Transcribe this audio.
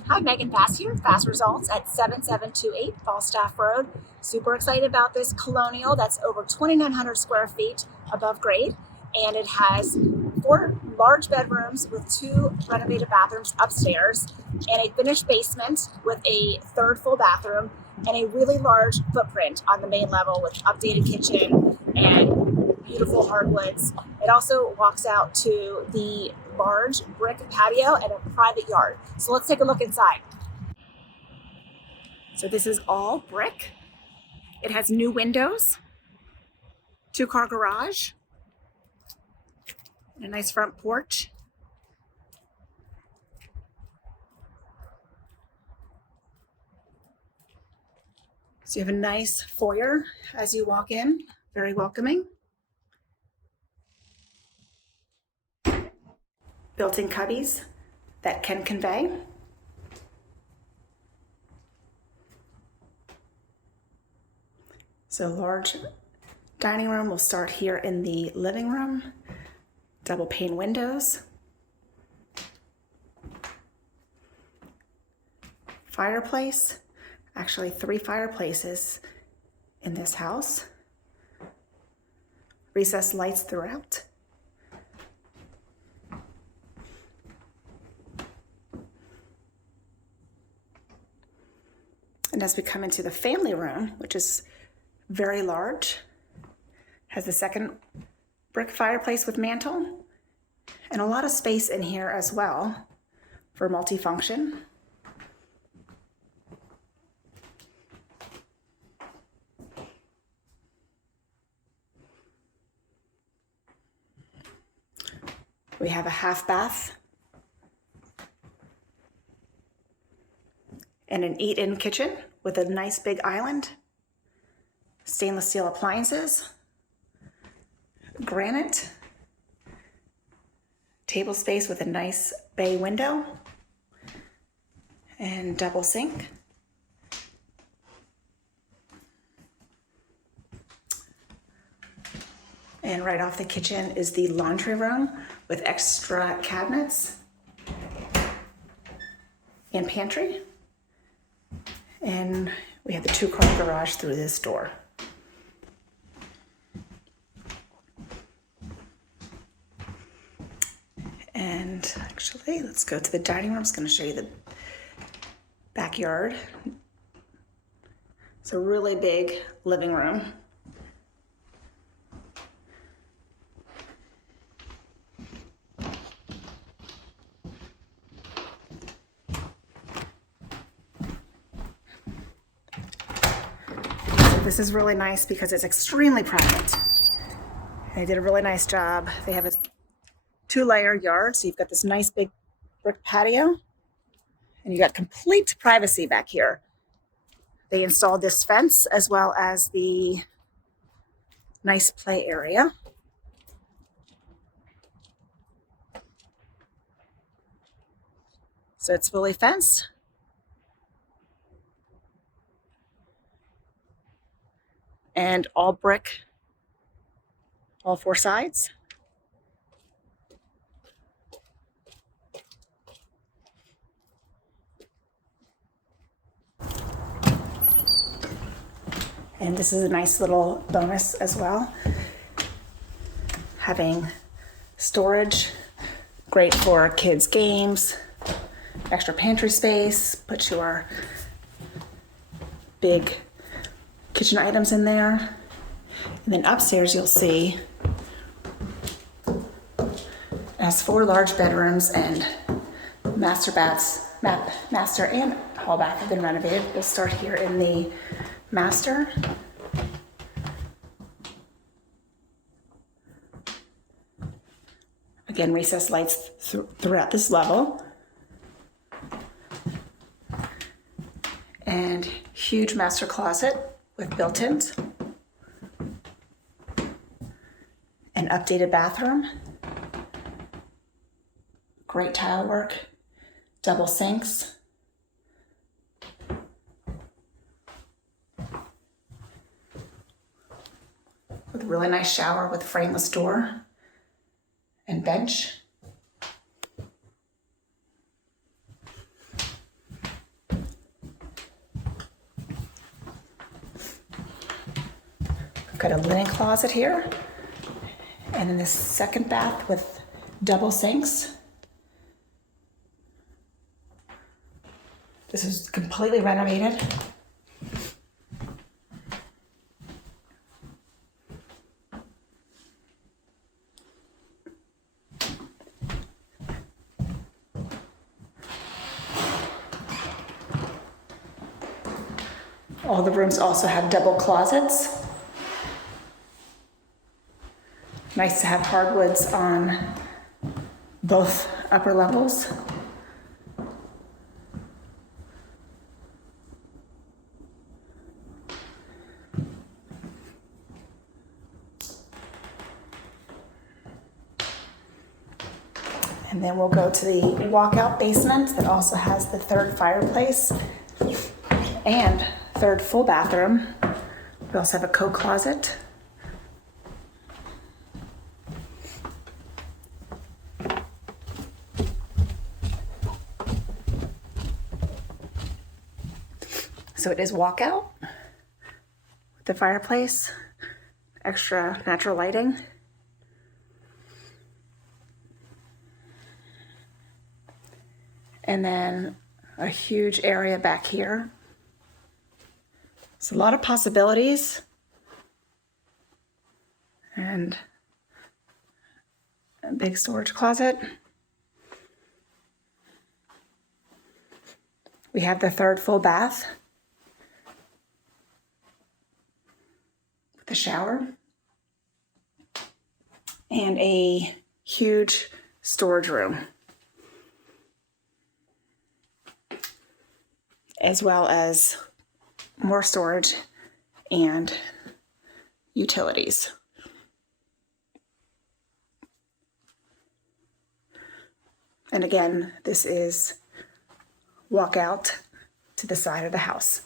Hi, Megan Fass here, Fass Results at 7728 Falstaff Road. Super excited about this colonial that's over 2,900 square feet above grade, and it has 4 large bedrooms with 2 renovated bathrooms upstairs and a finished basement with a 3rd full bathroom and a really large footprint on the main level with updated kitchen and beautiful hardwoods. It also walks out to the large brick patio and a private yard. So let's take a look inside. So this is all brick. It has new windows, 2-car garage, and a nice front porch. So you have a nice foyer as you walk in, very welcoming. Built-in cubbies that can convey. So large dining room will start here in the living room. Double pane windows. Fireplace. Actually 3 fireplaces in this house. Recessed lights throughout. And as we come into the family room, which is very large, has the 2nd brick fireplace with mantle, and a lot of space in here as well for multifunction. We have a half bath and an eat-in kitchen with a nice big island, stainless steel appliances, granite, table space with a nice bay window, and double sink. And right off the kitchen is the laundry room with extra cabinets and pantry. And we have the 2-car garage through this door. And actually, let's go to the dining room. I'm just going to show you the backyard. It's a really big living room. This is really nice because it's extremely private. They did a really nice job. They have a 2-layer yard, so you've got this nice big brick patio, and you got complete privacy back here. They installed this fence as well as the nice play area. So it's fully fenced. And all brick, all 4 sides. And this is a nice little bonus as well. Having storage, great for kids' games, extra pantry space, put your big kitchen items in there. And then upstairs you'll see it has 4 large bedrooms and master baths. Master and hall bath have been renovated. We'll start here in the master. Again, recessed lights throughout this level. And huge master closet with built-ins. An updated bathroom. Great tile work. Double sinks. With a really nice shower with frameless door and bench. got a linen closet here. And then this second bath with double sinks. This is completely renovated. All the rooms also have double closets. Nice to have hardwoods on both upper levels. And then we'll go to the walkout basement that also has the third fireplace and third full bathroom. We also have a coat closet. So it is walkout with the fireplace, extra natural lighting. And then a huge area back here. It's a lot of possibilities. And a big storage closet. We have the third full bath with a shower and a huge storage room, as well as more storage and utilities. And again, this is walkout to the side of the house.